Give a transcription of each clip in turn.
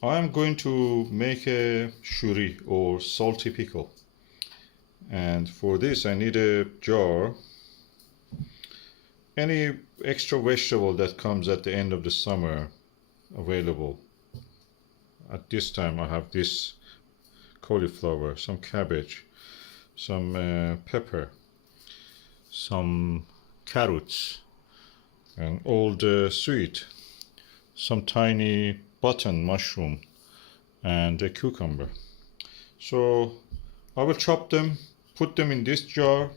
I'm going to make a shoori or salty pickle, and for this I need a jar. Any extra vegetable that comes at the end of the summer available. At this time I have this cauliflower, some cabbage, some pepper, some carrots, an old sweet, some tiny button mushroom, and a cucumber. So I will chop them, put them in this jar,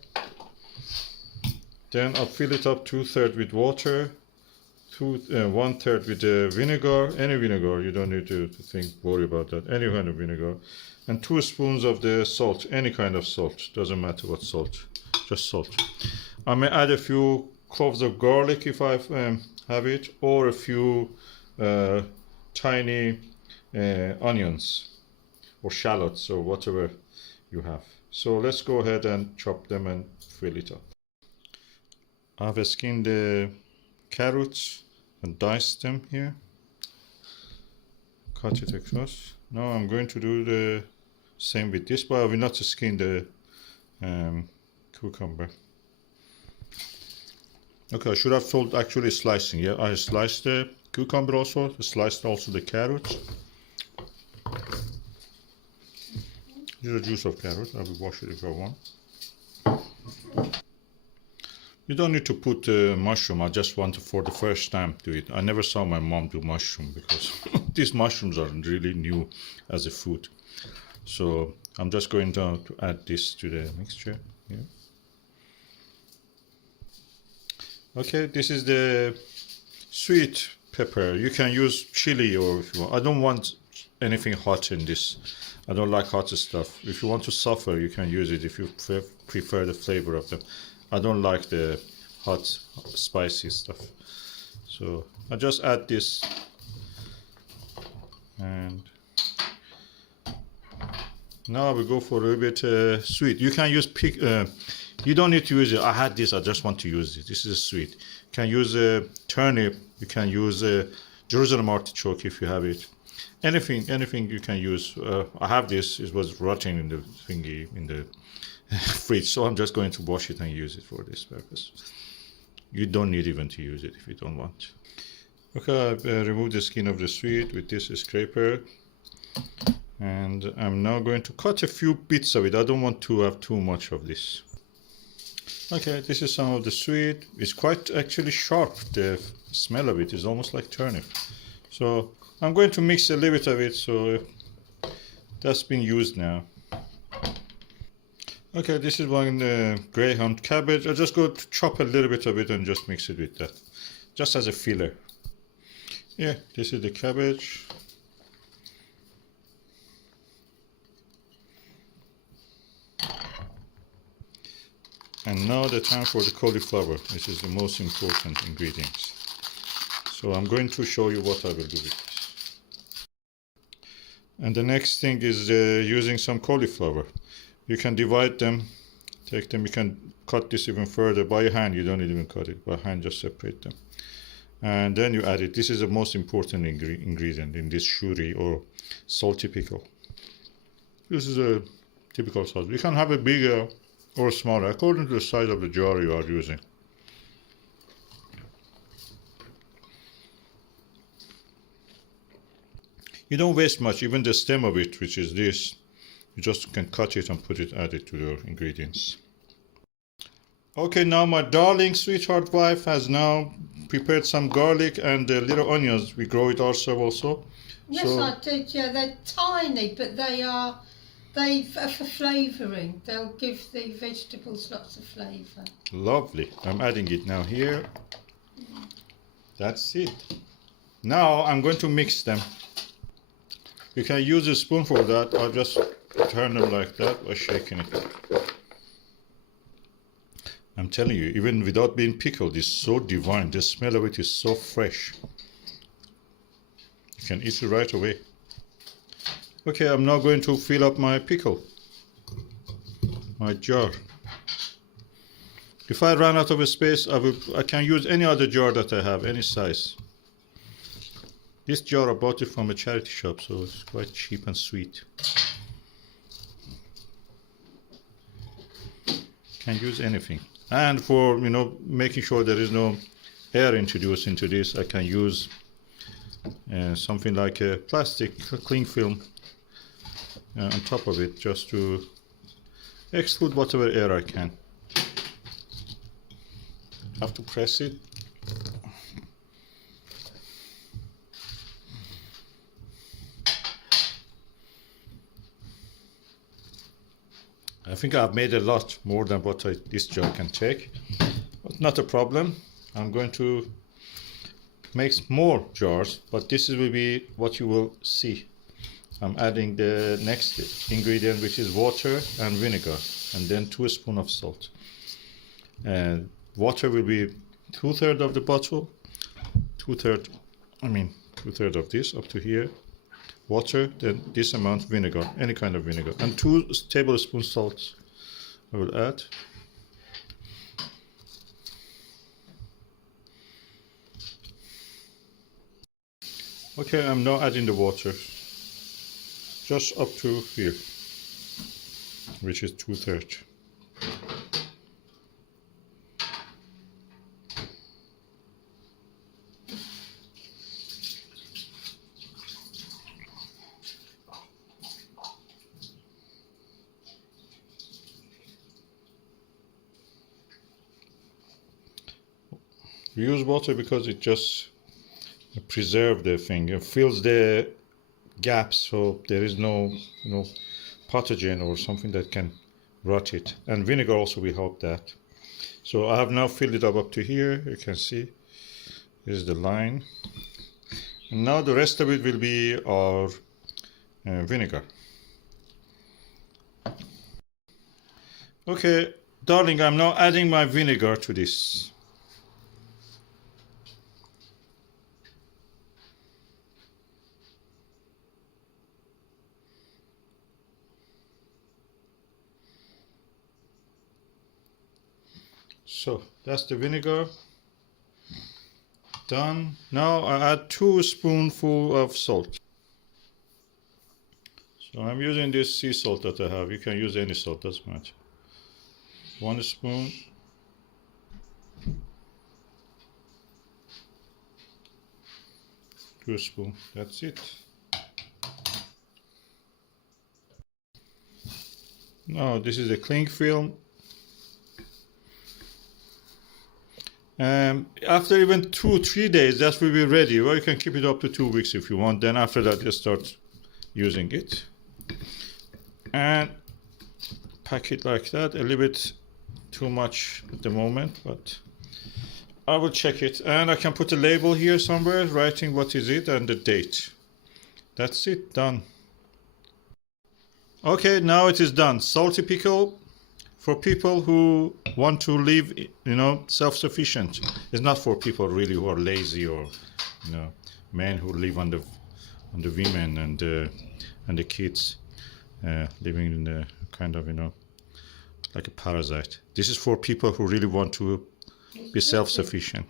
then I'll fill it up 2/3 with water, 1/3 with vinegar, any vinegar, you don't need to worry about that, any kind of vinegar, and 2 spoons of the salt, any kind of salt, doesn't matter what salt, just salt. I may add a few cloves of garlic if I have it, or a few tiny onions or shallots or whatever you have. So let's go ahead and chop them and fill it up. I've skinned the carrots and diced them here. Cut it across. Now I'm going to do the same with this, but I will not skin the cucumber. Okay, I should have told actually slicing. Yeah, I sliced the cucumber also, sliced also the carrots. This is the juice of carrot. I will wash it if I want. You don't need to put mushroom. I just want to, for the first time, do it. I never saw my mom do mushroom because these mushrooms are really new as a food. So I'm just going to add this to the mixture. Yeah. Okay, this is the sweet pepper. You can use chili, or if you want. I don't want anything hot in this. I don't like hot stuff. If you want to suffer, you can use it if you prefer the flavor of them. I don't like the hot, spicy stuff. So I just add this, and now we go for a little bit sweet. You can use you don't need to use it. I had this, I just want to use it. This is sweet. You can use a turnip, you can use a Jerusalem artichoke if you have it. Anything you can use. I have this, it was rotting in the thingy, in the fridge, so I'm just going to wash it and use it for this purpose. You don't need even to use it if you don't want. Okay, I've removed the skin of the sweet with this scraper, and I'm now going to cut a few bits of it. I don't want to have too much of this. Okay, this is some of the sweet. It's quite actually sharp. The smell of it is almost like turnip. So I'm going to mix a little bit of it, so that's being used now. Okay, this is one greyhound cabbage. I just go to chop a little bit of it and just mix it with that, just as a filler. Yeah, this is the cabbage. And now the time for the cauliflower, which is the most important ingredients. So I'm going to show you what I will do with this. And the next thing is using some cauliflower. You can divide them, take them, you can cut this even further by hand. You don't need to even cut it by hand, just separate them. And then you add it. This is the most important ingredient in this shoori or salty pickle. This is a typical sauce. You can have a bigger or smaller according to the size of the jar you are using. You don't waste much, even the stem of it, which is this. You just can cut it and put it, add it to your ingredients. Okay, now my darling sweetheart wife has now prepared some garlic and little onions. We grow it ourselves also. Yes, so, I did. Yeah, they're tiny, but they are for flavouring. They'll give the vegetables lots of flavour. Lovely. I'm adding it now here. That's it. Now I'm going to mix them. You can use a spoon for that. I'll just turn them like that by shaking it. I'm telling you, even without being pickled, it's so divine. The smell of it is so fresh. You can eat it right away. Okay, I'm now going to fill up my pickle, my jar. If I run out of space, I can use any other jar that I have, any size. This jar I bought it from a charity shop, so it's quite cheap and sweet. Can use anything. And for, you know, making sure there is no air introduced into this, I can use something like a plastic cling film on top of it, just to exclude whatever air I can. Have to press it. I think I've made a lot more than what this jar can take, but not a problem. I'm going to make more jars, but this will be what you will see. I'm adding the next ingredient, which is water and vinegar, and then 2 spoons of salt. And water will be 2/3 of the bottle, 2/3 of this up to here. Water, then this amount vinegar, any kind of vinegar, and 2 tablespoons salt I will add. Okay, I'm now adding the water, just up to here, which is 2/3. We use water because it just preserves the thing. It fills the gaps, so there is no, you know, pathogen or something that can rot it. And vinegar also will help that. So I have now filled it up to here. You can see here's the line. And now the rest of it will be our vinegar. Okay, darling, I'm now adding my vinegar to this. So that's the vinegar done. Now I add 2 spoonfuls of salt. So I'm using this sea salt that I have. You can use any salt, doesn't matter. 1 spoon. Two spoons. That's it. Now this is the cling film. After even 2-3 days, that will be ready. Well, you can keep it up to 2 weeks if you want. Then after that, you start using it. And pack it like that. A little bit too much at the moment, but I will check it. And I can put a label here somewhere, writing what is it and the date. That's it, done. Okay, now it is done. Salty pickle. For people who want to live, you know, self-sufficient. It's not for people really who are lazy, or, you know, men who live on the women and the kids, living in the kind of, you know, like a parasite. This is for people who really want to be self-sufficient.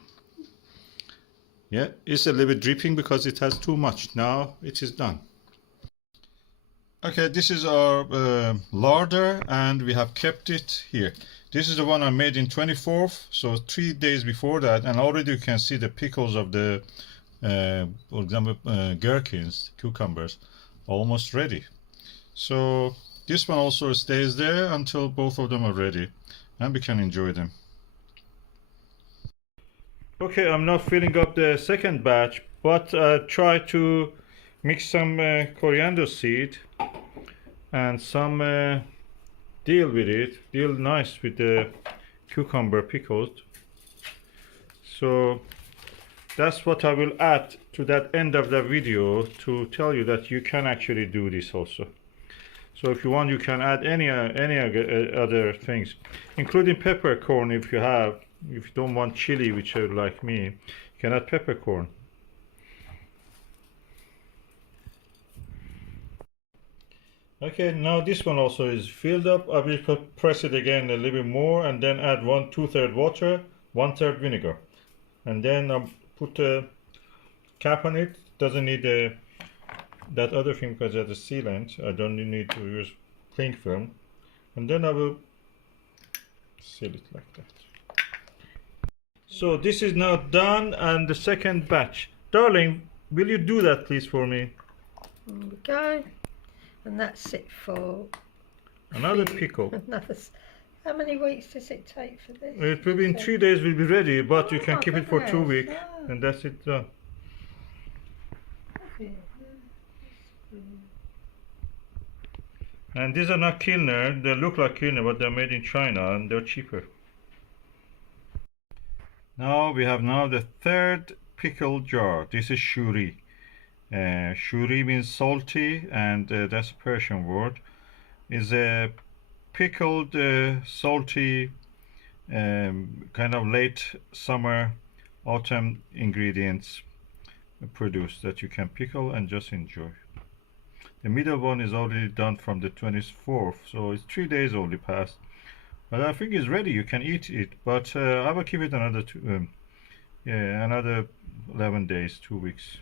Yeah, it's a little bit dripping because it has too much. Now it is done. Okay, this is our larder, and we have kept it here. This is the one I made in 24th, so 3 days before that, and already you can see the pickles of the, for example, gherkins, cucumbers, almost ready. So this one also stays there until both of them are ready, and we can enjoy them. Okay, I'm now filling up the second batch, but try to mix some coriander seed and some dill with it. Dill nice with the cucumber pickles. So that's what I will add to that end of the video to tell you that you can actually do this also. So if you want, you can add any other things, including peppercorn if you have. If you don't want chili, which are like me, you can add peppercorn. Okay, now this one also is filled up. I will press it again a little bit more, and then add 2/3 water, 1/3 vinegar, and then I'll put a cap on it, doesn't need that other thing because it's a sealant. I don't need to use cling film. And then I will seal it like that. So this is now done, and the second batch. Darling, will you do that please for me? There we go. And that's it for Another pickle. how many weeks does it take for this? It will be in 3 days will be ready, but you can keep it for 2 goodness. weeks, and that's it done. And these are not Kilner, they look like Kilner, but they're made in China and they're cheaper. Now we have the third pickle jar. This is Shoori. Shoori means salty, and that's a Persian word. Is a pickled salty kind of late summer autumn ingredients produced that you can pickle and just enjoy. The middle one is already done from the 24th, so it's 3 days only passed. But I think it's ready. You can eat it, but I will keep it another another 11 days, 2 weeks,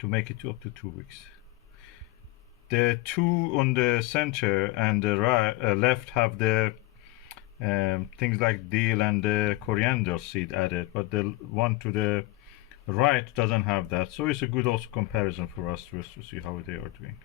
to make it up to 2 weeks. The two on the center and the right, left have the things like dill and the coriander seed added, but the one to the right doesn't have that. So it's a good also comparison for us to see how they are doing.